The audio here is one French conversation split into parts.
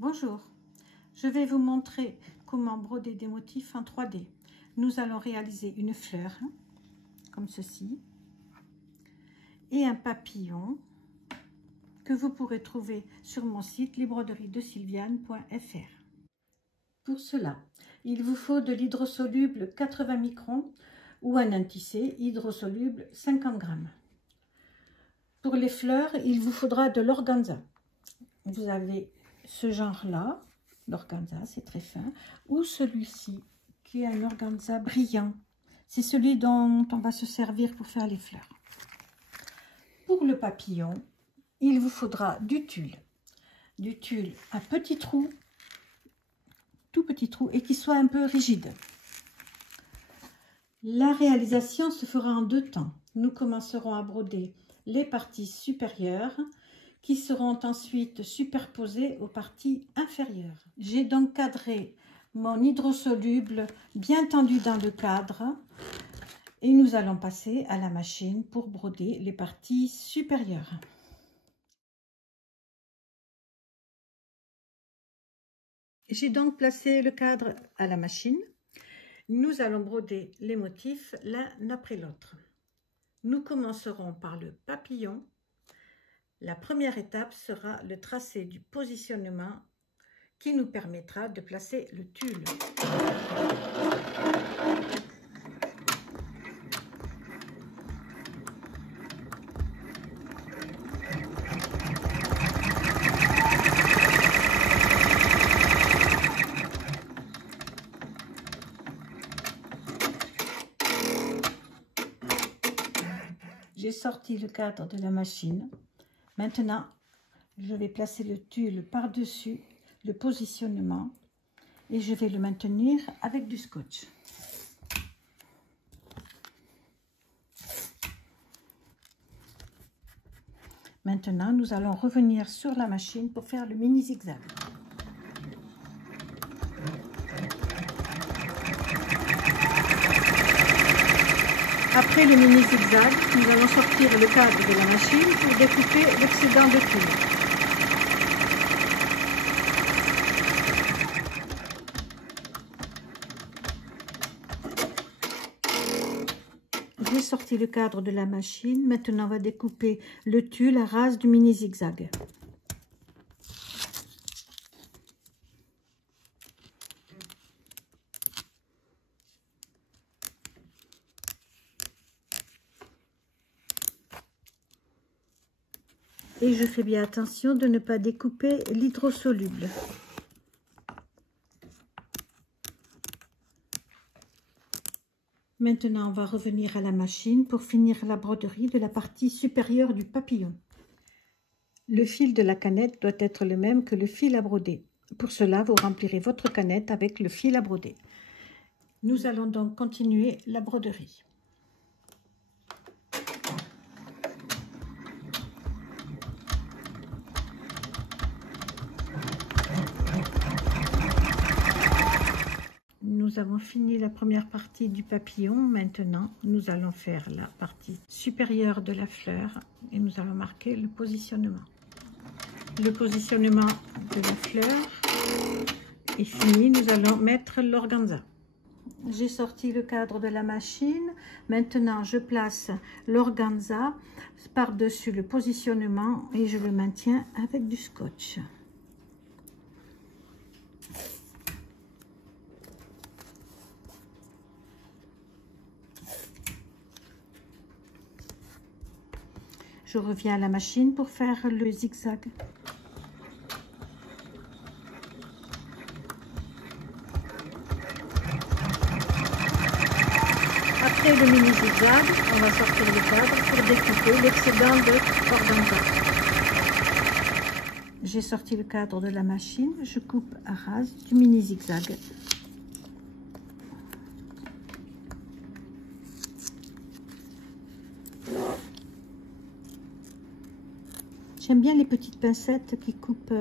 Bonjour, je vais vous montrer comment broder des motifs en 3D. Nous allons réaliser une fleur, comme ceci, et un papillon que vous pourrez trouver sur mon site lesbroderiesdesylviane.fr. Pour cela, il vous faut de l'hydrosoluble 80 microns ou un intissé hydrosoluble 50 grammes. Pour les fleurs, il vous faudra de l'organza. Vous avez ce genre-là, l'organza, c'est très fin, ou celui-ci, qui est un organza brillant. C'est celui dont on va se servir pour faire les fleurs. Pour le papillon, il vous faudra du tulle à petits trous, tout petit trou, et qui soit un peu rigide. La réalisation se fera en 2 temps. Nous commencerons à broder les parties supérieures, qui seront ensuite superposées aux parties inférieures. J'ai donc cadré mon hydrosoluble bien tendu dans le cadre et nous allons passer à la machine pour broder les parties supérieures. J'ai donc placé le cadre à la machine. Nous allons broder les motifs l'un après l'autre. Nous commencerons par le papillon. La première étape sera le tracé du positionnement qui nous permettra de placer le tulle. J'ai sorti le cadre de la machine. Maintenant, je vais placer le tulle par-dessus le positionnement et je vais le maintenir avec du scotch. Maintenant, nous allons revenir sur la machine pour faire le mini zigzag. Après le mini zigzag, nous allons sortir le cadre de la machine pour découper l'excédent de tulle. J'ai sorti le cadre de la machine. Maintenant, on va découper le tulle à ras du mini zigzag. Et je fais bien attention de ne pas découper l'hydrosoluble. Maintenant, on va revenir à la machine pour finir la broderie de la partie supérieure du papillon. Le fil de la canette doit être le même que le fil à broder. Pour cela, vous remplirez votre canette avec le fil à broder. Nous allons donc continuer la broderie. Nous avons fini la première partie du papillon. Maintenant, nous allons faire la partie supérieure de la fleur et nous allons marquer le positionnement. Le positionnement de la fleur est fini. Nous allons mettre l'organza. J'ai sorti le cadre de la machine. Maintenant, je place l'organza par-dessus le positionnement et je le maintiens avec du scotch. Je reviens à la machine pour faire le zigzag. Après le mini zigzag, on va sortir le cadre pour découper l'excédent de organza. J'ai sorti le cadre de la machine, je coupe à ras du mini zigzag. J'aime bien les petites pincettes qui coupent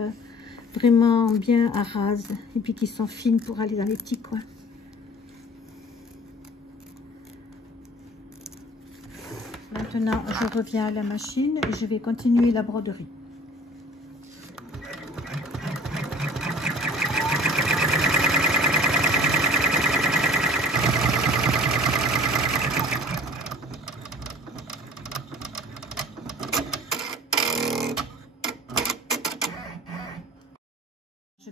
vraiment bien à ras et puis qui sont fines pour aller dans les petits coins. Maintenant, je reviens à la machine et je vais continuer la broderie.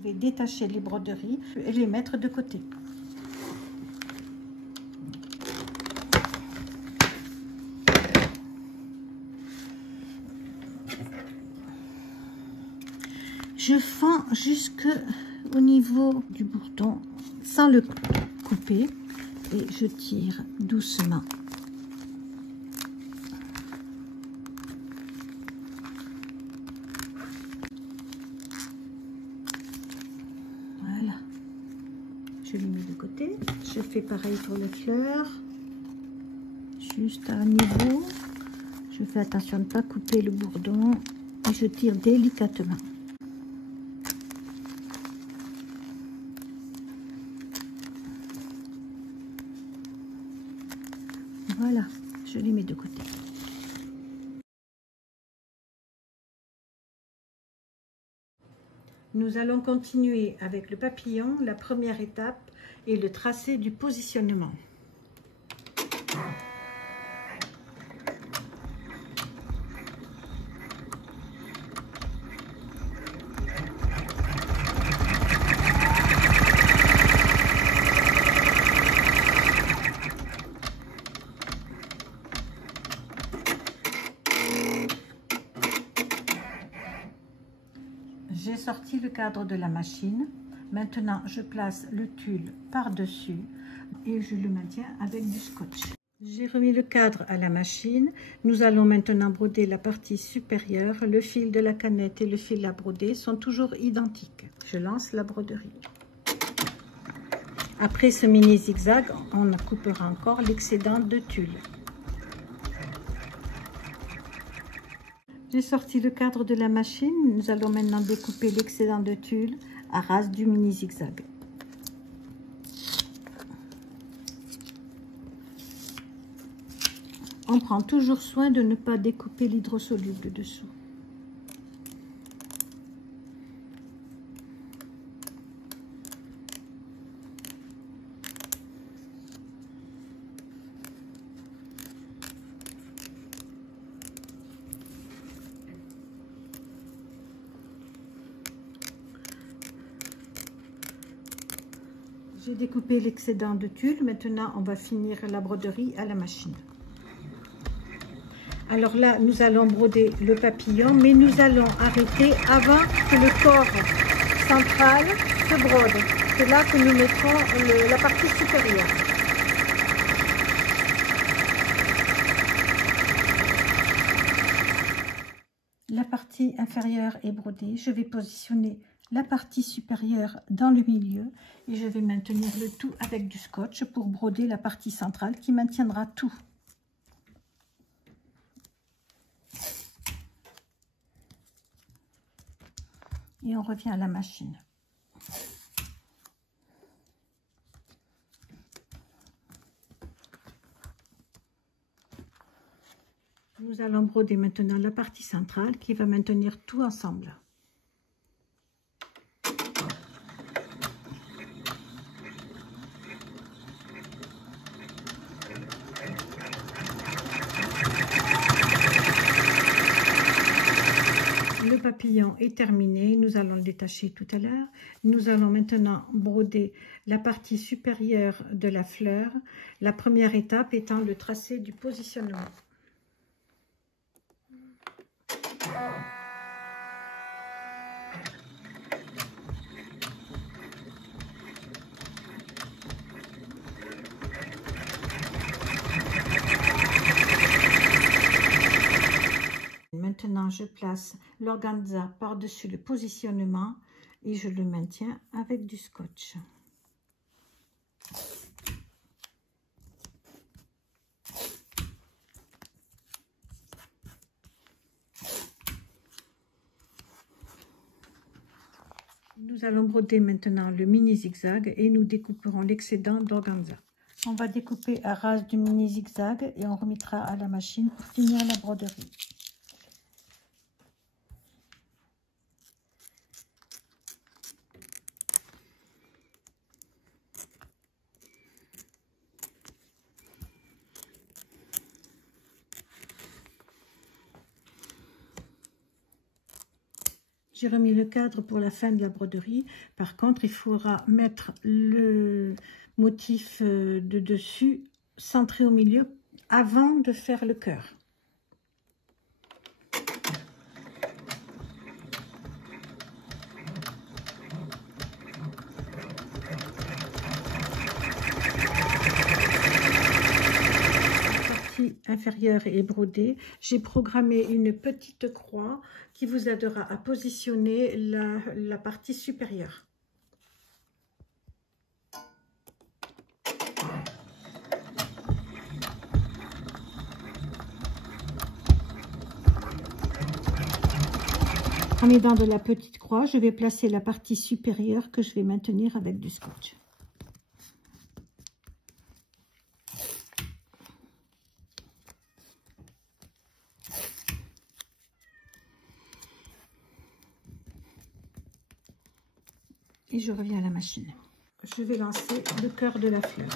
vais détacher les broderies et les mettre de côté. Je fends jusqu'au niveau du bourdon sans le couper et je tire doucement. Voilà, je les mets de côté. Je fais pareil pour les fleurs, juste à un niveau. Je fais attention de ne pas couper le bourdon et je tire délicatement. Voilà, je les mets de côté. Nous allons continuer avec le papillon, la première étape et le tracé du positionnement. J'ai sorti le cadre de la machine. Maintenant, je place le tulle par-dessus et je le maintiens avec du scotch. J'ai remis le cadre à la machine. Nous allons maintenant broder la partie supérieure. Le fil de la canette et le fil à broder sont toujours identiques. Je lance la broderie. Après ce mini zigzag, on coupera encore l'excédent de tulle. J'ai sorti le cadre de la machine. Nous allons maintenant découper l'excédent de tulle à ras du mini zigzag. On prend toujours soin de ne pas découper l'hydrosoluble dessous. J'ai découpé l'excédent de tulle. Maintenant, on va finir la broderie à la machine. Alors là, nous allons broder le papillon, mais nous allons arrêter avant que le corps central se brode. C'est là que nous mettrons la partie supérieure. La partie inférieure est brodée. Je vais positionner la partie supérieure dans le milieu et je vais maintenir le tout avec du scotch pour broder la partie centrale qui maintiendra tout. Et on revient à la machine. Nous allons broder maintenant la partie centrale qui va maintenir tout ensemble. Le papillon est terminé, nous allons le détacher tout à l'heure. Nous allons maintenant broder la partie supérieure de la fleur, la première étape étant le tracé du positionnement. Maintenant, je place l'organza par-dessus le positionnement et je le maintiens avec du scotch. Nous allons broder maintenant le mini zigzag et nous découperons l'excédent d'organza. On va découper à ras du mini zigzag et on remettra à la machine pour finir la broderie. J'ai remis le cadre pour la fin de la broderie. Par contre, il faudra mettre le motif de dessus centré au milieu avant de faire le cœur. Inférieure est brodée. J'ai programmé une petite croix qui vous aidera à positionner la partie supérieure. En aidant de la petite croix, je vais placer la partie supérieure que je vais maintenir avec du scotch. Et je reviens à la machine. Je vais lancer le cœur de la fleur.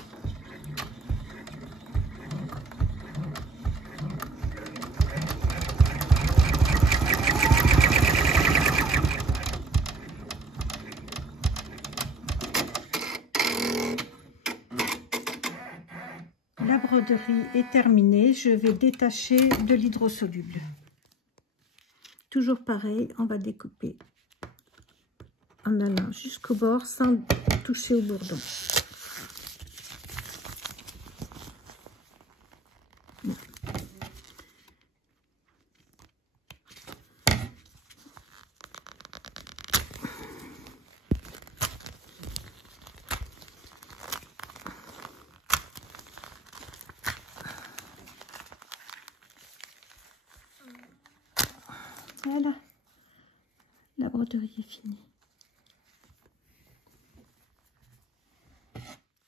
La broderie est terminée. Je vais détacher de l'hydrosoluble. Toujours pareil, on va découper en allant jusqu'au bord sans toucher au bourdon. Voilà, la broderie est finie.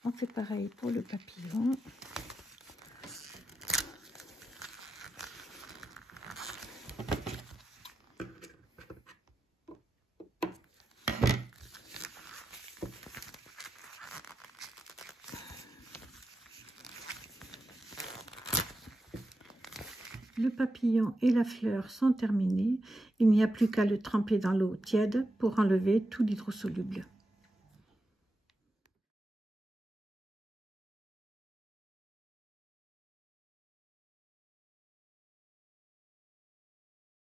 On fait pareil pour le papillon. Le papillon et la fleur sont terminés. Il n'y a plus qu'à le tremper dans l'eau tiède pour enlever tout l'hydrosoluble.